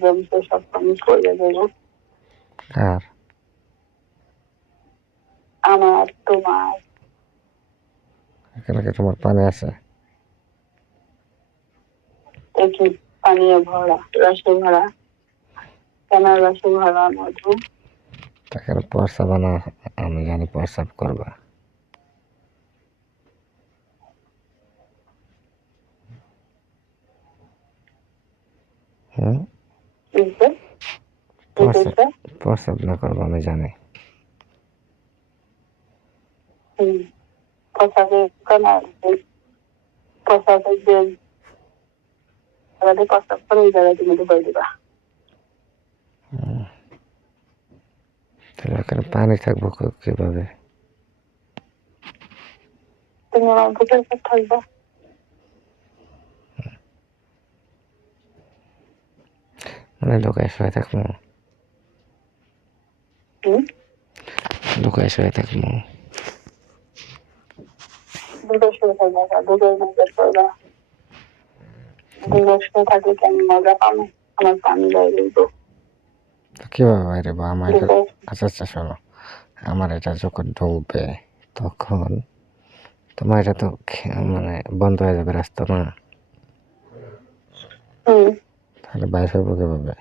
জমিতে সব পানি পড়ে দেবো। আর আমার, তোমার। এখানে কি তোমার পানি আছে? একই পানিয়ে ভরা, রসে ভরা, কেনার রসে ভরা মধু। তাকে প্রস্রাব না, আমি জানি প্রস্রাব করবা। হুম, প্রস্রাব না করবো আমি জানি। প্রসাদের কেনার প্রসাদের যে প্রস্তাব করে ওই জায়গায় তুমি ঢুকাই দিবা। তাহলে এখানে পানি থাকবো কিভাবে? তুমি আমার বুকের উপর থাকবা। মানে লুকায় শুয়ে থাকবো? লুকায় শুয়ে থাকবো? দুটো শুয়ে থাকবা, দুটো নজর করবা। দুটো শুয়ে থাকলে কেমন মজা পাবো, আমার পানি বাইরে দিব। কিভাবে বাইরে বা আমার এটা? আচ্ছা আচ্ছা শোনো, আমার এটা যখন ঢুকবে তখন তোমার এটা তো মানে বন্ধ হয়ে যাবে রাস্তা না, তাহলে বাইরে হবো কিভাবে?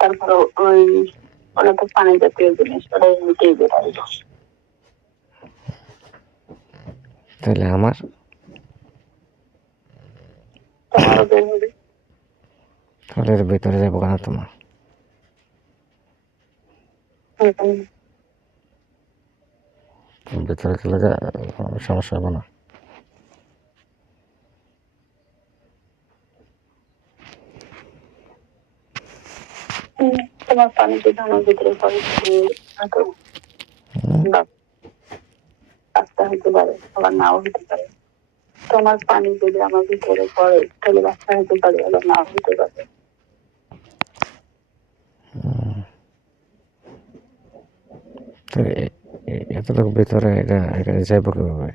তারপরে ওই ওরা তো পানি জাতীয় জিনিস, ওরা এমনিতেই বেরোয়। তাহলে আমার তোমারও বের হবে। তাহলে এর ভিতরে যাবো কেন তোমার? ভিতরে গেলে সমস্যা হবে না? তোমার পানি যদি আমার ভিতরে পড়ে বাচ্চা হতে পারে, আবার নাও হতে পারে। তোমার পানি যদি আমার ভিতরে পড়ে তাহলে বাচ্চা হতে পারে, আবার নাও হতে পারে। তো এতটুকু ভিতরে এটা এখানে যাবো কিভাবে?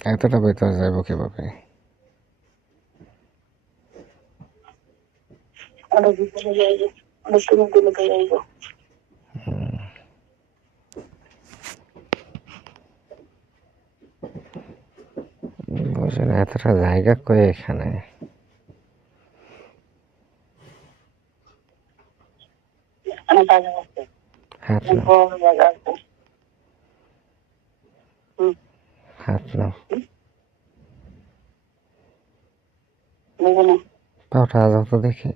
এতটা ভিতরে যাবো কিভাবে? ওটা ভিতরে যাইব, ওটা তুমি দিলে যাইব। বুঝলেন এতটা জায়গা কই এখানে? হাত নাও, হাত নাও, পাওটা যাও তো দেখি,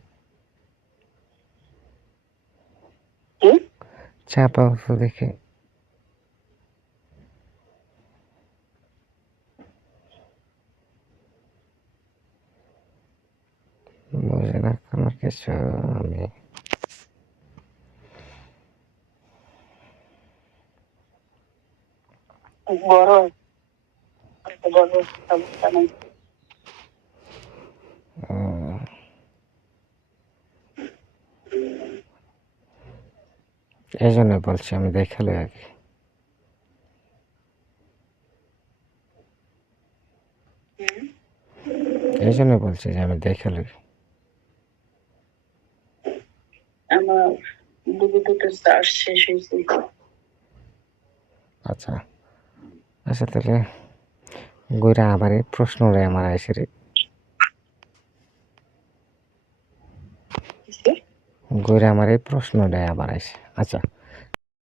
চা পাও তো দেখি। বুঝে না কোনো কিছু আমি। বড় বড় সমস্যা নেই। এই জন্য বলছি আমি দেখালে আগে। এই জন্য বলছি যে আমি দেখালে। আমার দুটো চার্জ শেষ হয়েছে। আচ্ছা আচ্ছা, তাহলে গইরা আবার এই প্রশ্নটা আমার আইসে রে, গইরা আমার এই প্রশ্নটাই আবার আইসে। আচ্ছা